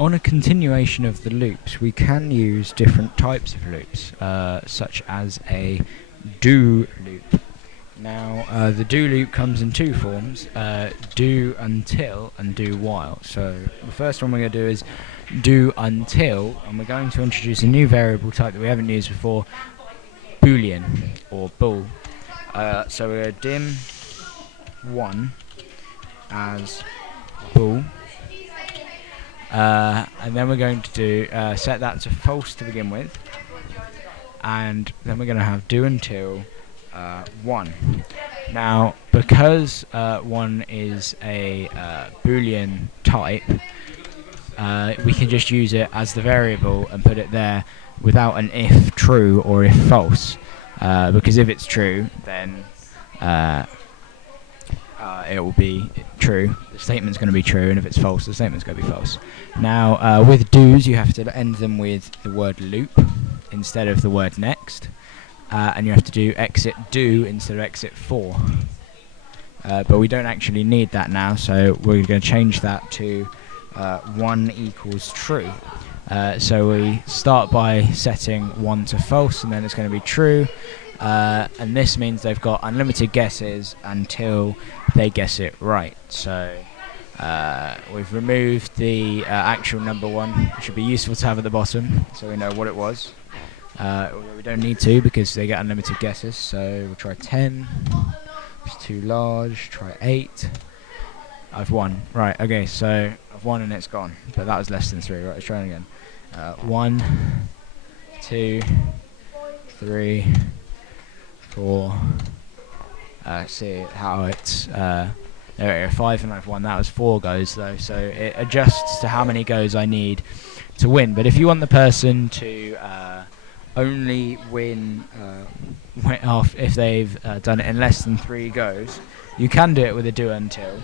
on a continuation of the loops, we can use different types of loops, such as a do loop. Now, the do loop comes in two forms, do until and do while. So the first one we're going to do is do until, and we're going to introduce a new variable type that we haven't used before, boolean, or bool. So we're going to dim 1 as bool. And then we're going to do set that to false to begin with, and then we're going to have do until 1. Now, because 1 is a boolean type, we can just use it as the variable and put it there without an if true or if false, because if it's true, then it will be true, the statement's going to be true, and if it's false, the statement's going to be false. Now, with do's, you have to end them with the word loop instead of the word next, and you have to do exit do instead of exit for. But we don't actually need that now, so we're going to change that to 1 equals true. So we start by setting 1 to false, and then it's going to be true. And this means they've got unlimited guesses until they guess it right. So we've removed the actual number 1, which should be useful to have at the bottom, so we know what it was. We don't need to because they get unlimited guesses. So we'll try 10. It's too large. Try 8. I've won. Right. Okay. So I've won and it's gone. But that was less than 3. Right. Let's try it again. 1, 2, 3. 4. See how it's there we go, 5 and I've won. That was 4 goes though, so it adjusts to how many goes I need to win. But if you want the person to only win off if they've done it in less than 3 goes, you can do it with a do until,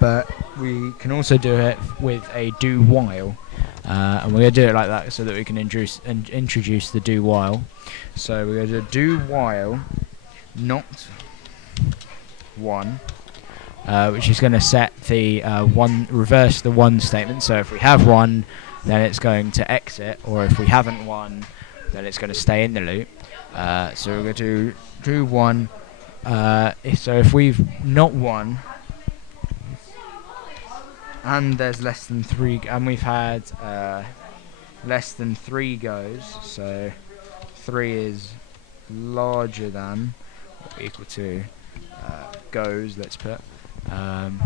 but we can also do it with a do while. And we're going to do it like that so that we can introduce the do while. So we're going to do while not 1, which is going to set the reverse the 1 statement. So if we have 1, then it's going to exit, or if we haven't 1, then it's going to stay in the loop. So we're going to do 1. So if we've not 1, and there's less than 3, and we've had less than 3 goes, so 3 is larger than or equal to goes, let's put, and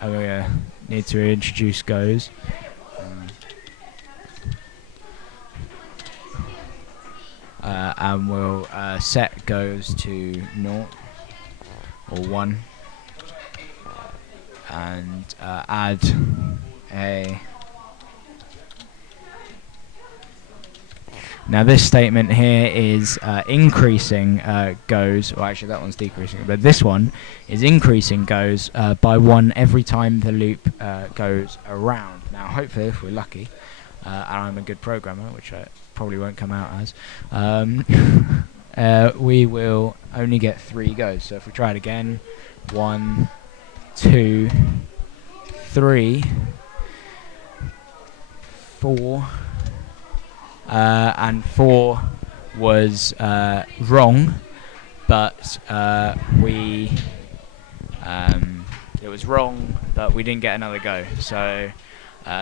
we need to introduce goes. And we'll set goes to 0 or 1. And add a. Now this statement here is increasing goes, well actually that one's decreasing, but this one is increasing goes by 1 every time the loop goes around. Now hopefully, if we're lucky, and I'm a good programmer, which I probably won't come out as, we will only get 3 goes. So if we try it again, 1, 2, 3, 4, and 4 was wrong, but it was wrong, but we didn't get another go. So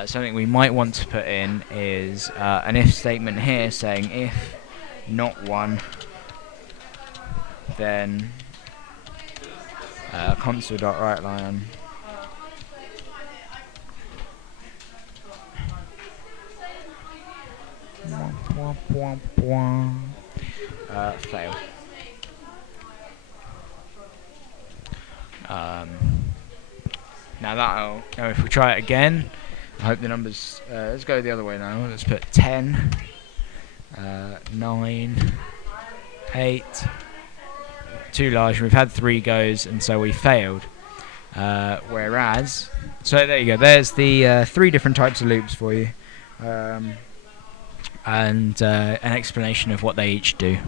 something we might want to put in is an if statement here saying if not 1, then console.writeLine fail. Now that'll, if we try it again, I hope the numbers, let's go the other way now, let's put 10, 9, 8, too large, we've had 3 goes and so we failed. Whereas, so there you go, there's the 3 different types of loops for you, and an explanation of what they each do.